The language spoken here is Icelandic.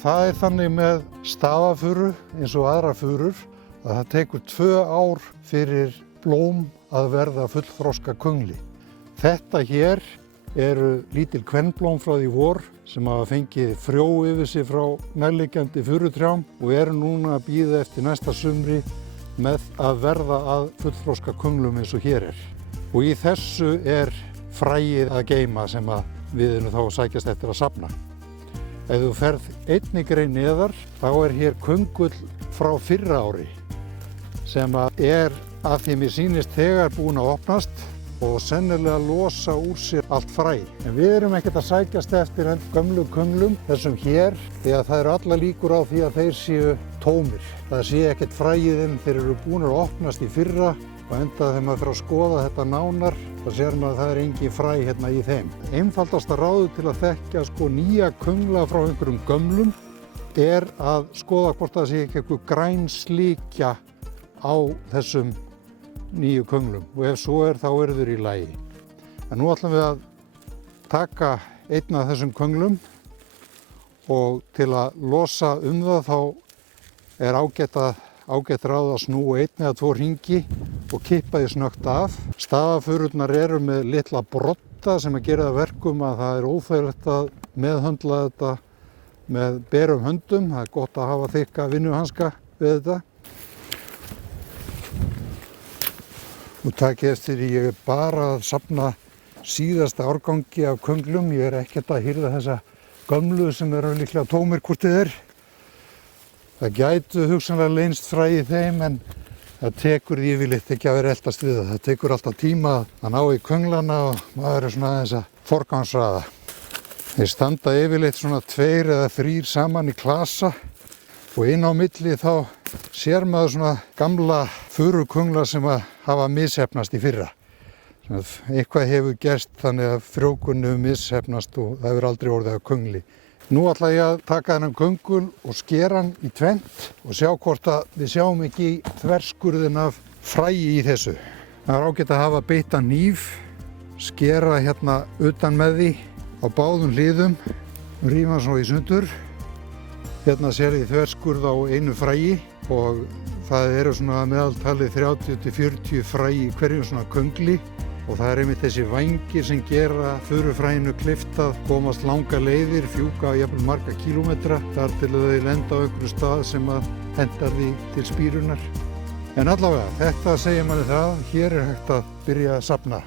Það er þannig með stafafuru eins og aðrar furur að það tekur 2 ár fyrir blóm að verða fullþroska köngli. Þetta hér eru lítil kvenblóm frá því vor sem hafa fengið frjó yfir sig frá nærliggjandi furutrjám og eru núna að bíða eftir næsta sumri með að verða að fullþroska könglum eins og hér er. Og í þessu er fræið að geyma sem við erum þá að sækjast eftir að safna. Ef þú ferð einni grein neðar, þá er hér köngull frá fyrra ári sem er að því mér sýnist þegar búin að opnast og sennilega losa úr sér allt fræ. En við erum ekkert að sækjast eftir gömlu könglum þessum hér því að það eru alla líkur á því að þeir séu tómir. Það sé ekkert fræið þeir eru búin að opnast í fyrra og enda þegar maður fyrir að skoða þetta nánar þá sér maður að það er engin fræ hérna í þeim. Einfaldasta ráðu til að þekkja nýja köngla frá einhverjum gömlum er að skoða hvort það sé ekki einhver græn slíkja á þessum nýju könglum og ef svo er þá eru þeir í lagi. En nú ætlum við að taka einn af þessum könglum og til að losa það þá er ágætt ráð að snúa 1 eða 2 hringi og kippa því snöggt af. Stafafururnar eru með litla brotta sem að gera það verkum að það er óþægilegt að meðhöndla þetta með berum höndum. Það er gott að hafa þykka vinnuhanska við þetta. Og takið eftir, ég er bara að safna síðasta árgangi af könglum. Ég er ekkert að hirða þessa gömlu sem eru líklega tómir hvort þið er. Það gætu hugsanlega leynst fræ í þeim en það tekur því yfirleitt ekki að vera eltast við það. Það tekur alltaf tíma að ná í könglana og maður er svona aðeins að forgangsraða. Þeir standa yfirleitt svona 2 eða 3 saman í klasa og inn á milli þá sér maður svona gamla furuköngla sem hafa misheppnast í fyrra. Eitthvað hefur gerst þannig að frjóvgun hefur misheppnast og það hefur aldrei orðið að köngli. Nú ætla ég að taka þennan köngul og skera hann í tvennt og sjá hvort að við sjáum ekki þverskurðinn af fræi í þessu. Það er ágætt að hafa beittan hníf, skera hérna utan með því á báðum hliðum, rífa hann svo í sundur. Hérna sér þið þverskurð á einu fræi og það eru svona meðaltalið 30–40 fræ í hverjum svona köngli og það er einmitt þessi vængir sem gera furufræinu kleift að komast langar leiðir, fjúka jafnvel marga kílómetra þar til þau lenda á einhverju stað sem hentar því til spírunar. En allavega, þetta segir manni það, hér er hægt að byrja að safna.